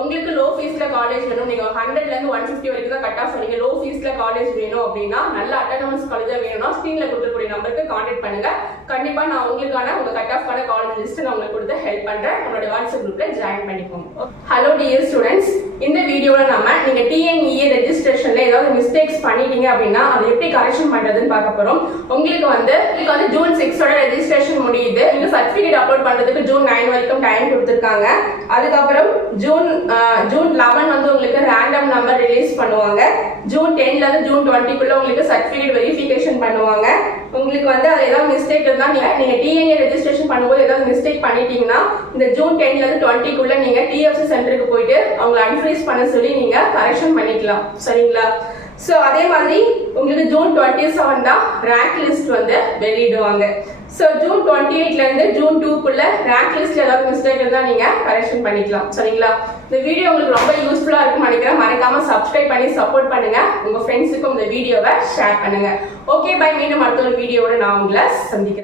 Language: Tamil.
உங்களுக்கு லோ ஃபீஸ்ல காலேஜ் வேணும், நீங்க 100ல இருந்து 150 வரைக்கும் தான் கட் ஆஃப் சொன்னீங்க, லோ ஃபீஸ்ல காலேஜ் வேணும் அப்படின்னா, நல்ல அட்டானமஸ் காலேஜா வேணும்னா ஸ்கிரீன்ல கொடுக்கக்கூடிய நம்பருக்கு கான்டாக்ட் பண்ணுங்க. கண்டிப்பா நான் உங்களுக்கான உங்க கட் ஆஃப் பண்ண காலேஜ் லிஸ்ட் நான் உங்களுக்கு கொடுத்து ஹெல்ப் பண்றேன். நம்மளோட வாட்ஸ்அப் குரூப்ல ஜாயின் பண்ணிக்கோங்க. ஹலோ டியர் ஸ்டூடெண்ட்ஸ், இந்த வீடியோல நம்ம நீங்க டிஎன்இஏ ரெஜிஸ்ட்ரேஷன்ல ஏதாவது மிஸ்டேக்ஸ் பண்ணிட்டீங்க அப்படின்னா அதை எப்படி கரெக்ஷன் பண்றதுன்னு பார்க்க போறோம். உங்களுக்கு வந்து ஜூன் 6 ரெஜிஸ்ட்ரேஷன் முடியுது. நீங்க சர்டிபிகேட் அப்லோட் பண்றதுக்கு ஜூன் 9 வரைக்கும் டைம் கொடுத்திருக்காங்க. அதுக்கப்புறம் ஜூன் 11 வந்து உங்களுக்கு ரேண்டம் நம்பர் ரிலீஸ் பண்ணுவாங்க. ஜூன் 10ல இருந்து ஜூன் 20க்குள்ள உங்களுக்கு சர்டிபிகேட் வெரிஃபிகேஷன் பண்ணுவாங்க. உங்களுக்கு வந்து அது ஏதாவது மிஸ்டேக் இருந்தா நீங்க டிஎன்ஏ ரெஜிஸ்ட்ரேஷன் பண்ணும்போது ஏதாவது மிஸ்டேக் பண்ணிட்டீங்கன்னா இந்த ஜூன் 10ல இருந்து 20க்குள்ள நீங்க டிஎஃப்சி சென்டருக்கு போயிட்டு அவங்களை அன்ஃப்ரீஸ் பண்ண சொல்லி நீங்க கரெக்ஷன் பண்ணிக்கலாம். சரிங்களா? சோ அதே மாதிரி உங்களுக்கு ஜூன் 27 தான் ரேங்க் லிஸ்ட் வந்து வெளியிடுவாங்க. சோ ஜூன் 28ல இருந்து ஜூன் 2க்குள்ள ரேங்க் லிஸ்ட்ல ஏதாவது மிஸ்டேக் இருந்தா நீங்க கரெக்ஷன் பண்ணிக்கலாம். சரிங்களா? இந்த வீடியோ உங்களுக்கு ரொம்ப யூஸ்ஃபுல்லா இருக்கும்னு நினைக்கிறேன். மறக்காம சப்ஸ்கிரைப் பண்ணி சப்போர்ட் பண்ணுங்க. உங்க ஃப்ரெண்ட்ஸுக்கும் இந்த வீடியோவை ஷேர் பண்ணுங்க. Okay bye. மீண்டும் அடுத்த ஒரு வீடியோவோட நான் உங்களை சந்திக்கிறேன்.